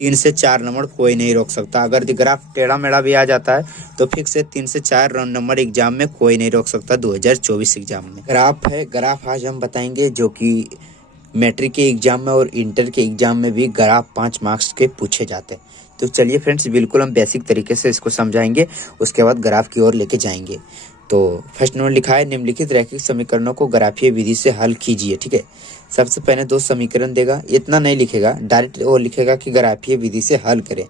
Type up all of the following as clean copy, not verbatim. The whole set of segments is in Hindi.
3 से 4 नंबर कोई नहीं रोक सकता। अगर ग्राफ टेढ़ा मेढ़ा भी आ जाता है तो फिक्स से 3 से 4 नंबर एग्जाम में कोई नहीं रोक सकता 2024 एग्जाम में। ग्राफ है, ग्राफ आज हम बताएंगे जो कि मैट्रिक के एग्जाम में और इंटर के एग्जाम में भी ग्राफ 5 मार्क्स के पूछे जाते हैं। तो चलिए फ्रेंड्स, बिल्कुल हम बेसिक तरीके से इसको समझाएंगे, उसके बाद ग्राफ की ओर लेके जाएंगे। तो फर्स्ट नंबर लिखा है, निम्नलिखित रैखिक समीकरणों को ग्राफीय विधि से हल कीजिए। ठीक है, सबसे पहले 2 समीकरण देगा, इतना नहीं लिखेगा, डायरेक्ट वो लिखेगा कि ग्राफीय विधि से हल करें।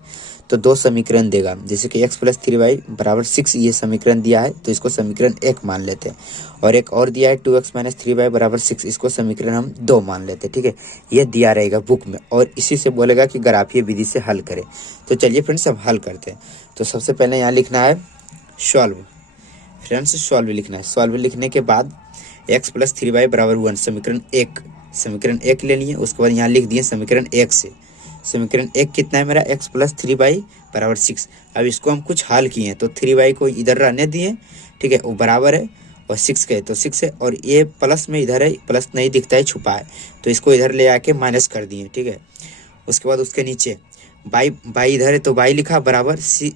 तो 2 समीकरण देगा, जैसे कि x + 3y = 6 ये समीकरण दिया है, तो इसको समीकरण 1 मान लेते हैं। और एक और दिया है 2x - 3y = 6, इसको समीकरण हम 2 मान लेते हैं। ठीक है, ये दिया रहेगा बुक में और इसी से बोलेगा कि ग्राफीय विधि से हल करें। तो चलिए फ्रेंड्स अब हल करते हैं। तो सबसे पहले यहाँ लिखना है सॉल्व। फ्रेंड्स सॉल्व लिखना है। सॉल्व लिखने के बाद x + 3y = 1 समीकरण 1 ले लिए। उसके बाद यहाँ लिख दिए समीकरण 1 से। समीकरण 1 कितना है मेरा, x + 3y = 6। अब इसको हम कुछ हल किए हैं तो 3y को इधर रहने दिए। ठीक है, वो बराबर है और 6 का है तो 6 है, और ये प्लस में इधर है, प्लस नहीं दिखता है, छुपा है, तो इसको इधर ले आके माइनस कर दिए। ठीक है, उसके बाद उसके नीचे बाई इधर है तो बाई लिखा बराबर 6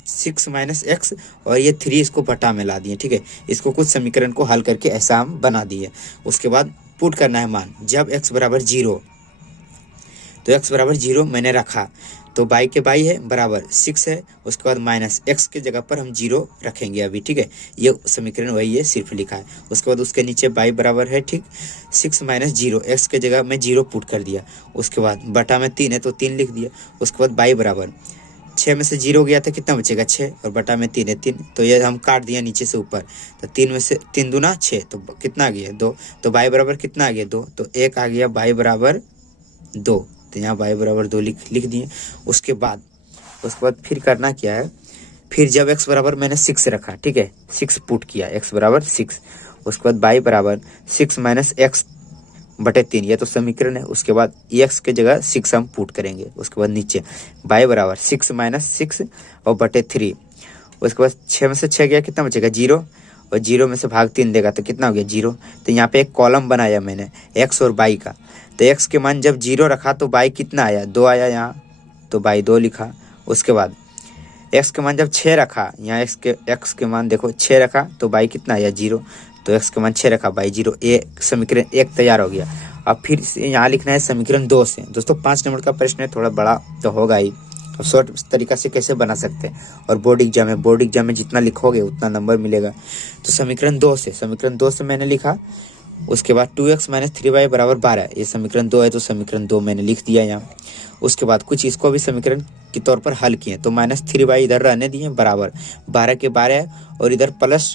- x, और ये 3 इसको बटा में ला दिए। ठीक है, इसको कुछ समीकरण को हल करके ऐसा हम बना दिए। उसके बाद पुट करना है मान, जब x = 0 तो x = 0 मैंने रखा, तो बाई के बाई है बराबर 6 है। उसके बाद माइनस x के जगह पर हम 0 रखेंगे अभी। ठीक है, ये समीकरण वही है, सिर्फ लिखा है। उसके बाद उसके नीचे बाई बराबर है, ठीक, 6 - 0, x के जगह में 0 पुट कर दिया। उसके बाद बटा में 3 है तो 3 लिख दिया। उसके बाद बाई बराबर 6 में से 0 गया था, कितना बचेगा 6, और बटा में 3 है 3, तो ये हम काट दिया नीचे से ऊपर। तो 3 में से 3 दूना 6, तो कितना आ गया 2, तो बाई बराबर कितना आ गया 2, तो 1 आ गया बाई बराबर 2। तो यहाँ बाई बराबर 2 लिख दिए। उसके बाद फिर करना क्या है, फिर जब x बराबर मैंने 6 रखा, ठीक है, 6 पुट किया, x = 6। उसके बाद बाई बराबर 6 - x / 3, ये तो समीकरण है। उसके बाद x के जगह 6 हम पुट करेंगे। उसके बाद नीचे बाई बराबर 6 - 6 और बटे 3। उसके बाद 6 में से 6 गया, कितना बचेगा 0, और 0 में से भाग 3 देगा तो कितना हो गया 0। तो यहाँ पे एक कॉलम बनाया मैंने x और बाई का। तो x के मान जब 0 रखा तो बाई कितना आया 2 आया यहाँ, तो बाई 2 लिखा। उसके बाद x के मान जब 6 रखा, यहाँ x के मान देखो 6 रखा तो बाई कितना आया 0, तो x के मान 6 रखा बाई 0। ये समीकरण 1 तैयार हो गया। अब फिर यहाँ लिखना है समीकरण 2 से। दोस्तों 5 नंबर का प्रश्न है, थोड़ा बड़ा तो होगा ही, अब शॉर्ट तरीका से कैसे बना सकते हैं, और बोर्ड एग्जाम में जितना लिखोगे उतना नंबर मिलेगा। तो समीकरण 2 से मैंने लिखा। उसके बाद 2x - 3y = 12, ये समीकरण 2 है तो समीकरण 2 मैंने लिख दिया यहाँ। उसके बाद कुछ इसको भी समीकरण के तौर पर हल किए, तो -3y इधर रहने दिए बराबर 12 के 12 है, और इधर प्लस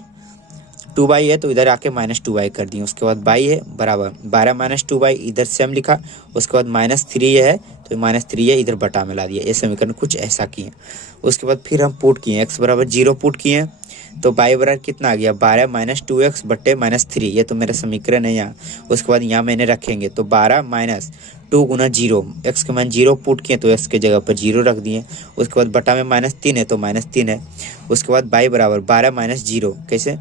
2y है तो इधर आके -2y कर दिए। उसके बाद बाई है बराबर 12 - 2y, इधर सेम लिखा। उसके बाद -3 है तो -3 है, इधर बटा में ला दिया। ये समीकरण कुछ ऐसा किए। उसके बाद फिर हम पुट किए, x = 0 पुट किए, तो बाई बराबर कितना आ गया 12 - 2x बटे -3, ये तो मेरा समीकरण है यहाँ। उसके बाद यहाँ मैंने रखेंगे तो 12 - 2 × 0, x के मान 0 पुट किए तो x के जगह पर 0 रख दिए। उसके बाद बटा में -3 है तो -3 है। उसके बाद बाई बराबर 12 - 0, कैसे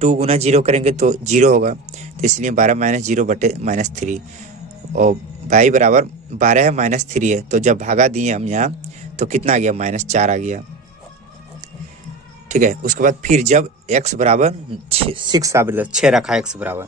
2 × 0 करेंगे तो 0 होगा, तो इसलिए 12 - 0 बटे -3, और बाई बराबर 12 है -3 है, तो जब भागा दिए हम यहाँ तो कितना आ गया -4 आ गया। ठीक है, उसके बाद फिर जब x बराबर 6 रखा x बराबर,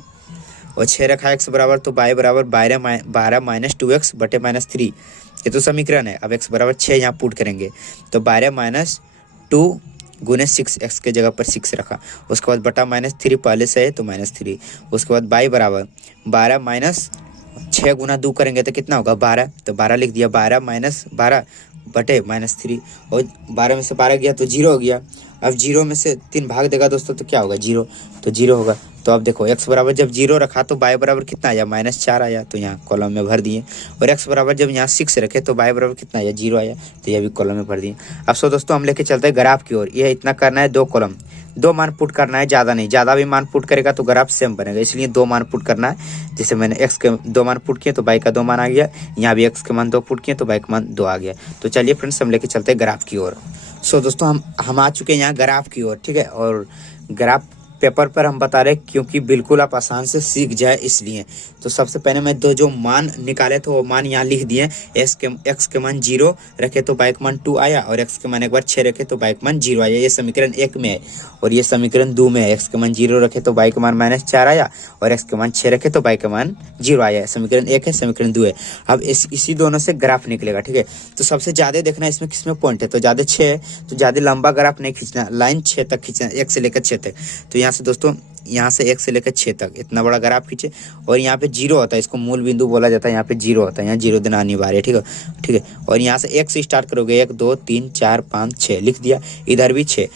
और 6 रखा x बराबर, तो बाई बराबर 12 - 2x बटे -3, ये तो समीकरण है। अब x बराबर 6 यहाँ पुट करेंगे, तो 12 - 2 × 6, x के जगह पर 6 रखा। उसके बाद बटा -3 पहले से है तो -3। उसके बाद बाई बराबर 12 - 6 × 2 करेंगे तो कितना होगा 12, तो 12 लिख दिया। 12 - 12 बटे -3, और 12 में से 12 गया तो 0 हो गया। अब 0 में से 3 भाग देगा दोस्तों तो क्या होगा 0, तो 0 होगा। तो अब देखो x बराबर जब 0 रखा तो बाई बराबर कितना आया -4 आया, तो यहाँ कॉलम में भर दिए। और x बराबर जब यहाँ 6 रखे तो बाई बराबर कितना आया 0 आया, तो यह भी कॉलम में भर दिए। अब सो दोस्तों हम लेके चलते हैं ग्राफ की ओर। यह इतना करना है, 2 कॉलम 2 मान पुट करना है, ज़्यादा नहीं। ज़्यादा भी मान पुट करेगा तो ग्राफ सेम बनेगा, इसलिए 2 मान पुट करना है। जैसे मैंने x के 2 मान पुट किए तो बाई का 2 मान आ गया, यहाँ भी x के मान 2 पुट किए तो बाई का मान 2 आ गया। तो चलिए फ्रेंड्स हम लेके चलते हैं ग्राफ की ओर। सो दोस्तों हम आ चुके हैं यहाँ ग्राफ की ओर। ठीक है, और ग्राफ पेपर पर हम बता रहे क्योंकि बिल्कुल आप आसान से सीख जाए इसलिए। तो सबसे पहले मैं दो जो मान निकाले थे वो मान यहाँ लिख दिए। एक्स के मान 0 रखे तो y का मान 2 आया, और x के मान एक बार 6 रखे तो y का मान 0 आया। ये समीकरण 1 में है। और ये समीकरण 2 में है। x के मान 0 रखे तो y का मान -4 आया, और x के मान 6 रखे तो y का मान 0 आया। समीकरण 1 है, समीकरण 2 है। अब इसी दोनों से ग्राफ निकलेगा, ठीक है। तो सबसे ज्यादा देखना इसमें किसमें पॉइंट है, तो ज्यादा 6 है, तो ज्यादा लंबा ग्राफ नहीं खींचना, लाइन 6 तक खींचना, 1 से लेकर 6 तक। तो यहाँ से दोस्तों, यहाँ से 1 से लेकर 6 तक इतना बड़ा ग्राफ खींचे, और यहाँ पे 0 होता है, इसको मूल बिंदु बोला जाता है। यहाँ पे 0 होता है, यहाँ 0 देना अनिवार्य है, ठीक है, ठीक है। और यहाँ से 1 से स्टार्ट करोगे, 1 2 3 4 5 6 लिख दिया, इधर भी 6।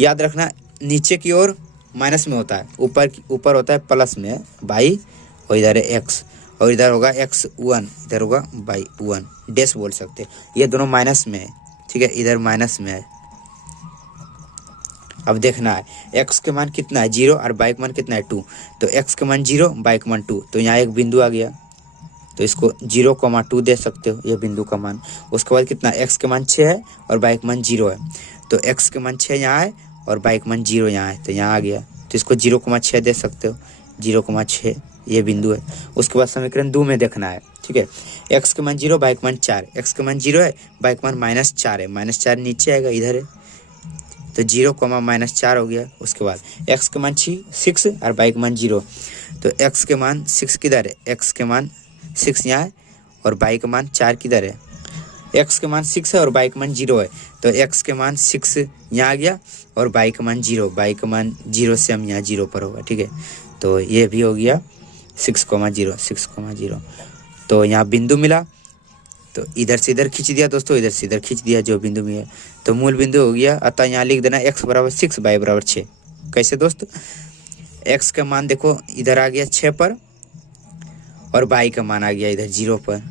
याद रखना नीचे की ओर माइनस में होता है, ऊपर होता है प्लस में बाई, और इधर है एक्स, और इधर होगा x1, इधर होगा y1, डैश बोल सकते हैं। ये दोनों माइनस में है, ठीक है, इधर माइनस में है। अब देखना है x के मान कितना है 0, और y का मान कितना है 2। तो x के मान 0, y का मान 2, तो यहाँ एक बिंदु आ गया, तो इसको 0,2 दे सकते हो, ये बिंदु का मान। उसके बाद कितना, x के मान 6 है और y का मान 0 है। तो x के मान 6 यहाँ है और y का मान 0 यहाँ है, तो यहाँ आ गया, तो इसको 0,6 दे सकते हो, 0,6 ये बिंदु है। उसके बाद समीकरण 2 में देखना है, ठीक है। x के मान 0, y का मान 4, x के मान 0 है, y का मान -4 है, -4 नीचे आएगा, इधर है, तो 0, -4 हो गया। उसके बाद x के मान 6 और y का मान 0, तो x के मान 6 किधर है, x के मान 6 यहाँ है, और y का मान 4 किधर है, x के मान 6 है और y का मान 0 है, तो x के मान 6 यहाँ आ गया, और y का मान 0, y का मान 0 से हम यहाँ 0 पर होगा, ठीक है। तो ये भी हो गया 6,0। तो यहाँ बिंदु मिला, तो इधर से इधर खींच दिया दोस्तों, इधर से इधर खींच दिया जो बिंदु में है, तो मूल बिंदु हो गया। अतः यहाँ लिख देना x बराबर 6, y बराबर 6। कैसे दोस्त, x का मान देखो इधर आ गया 6 पर, और y का मान आ गया इधर 0 पर,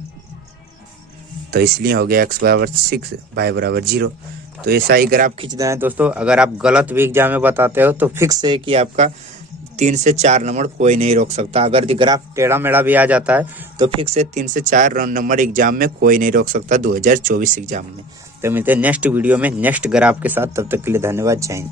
तो इसलिए हो गया x बराबर 6, y बराबर 0। तो ऐसा ही ग्राफ खींच देना है दोस्तों। अगर आप गलत भी एग्जाम में बताते हो तो फिक्स है कि आपका 3 से 4 नंबर कोई नहीं रोक सकता। अगर ग्राफ टेढ़ा मेढ़ा भी आ जाता है तो फिक्स है 3 से 4 नंबर एग्जाम में कोई नहीं रोक सकता 2024 एग्जाम में। तो मिलते हैं नेक्स्ट वीडियो में नेक्स्ट ग्राफ के साथ, तब तक के लिए धन्यवाद, जय हिंद।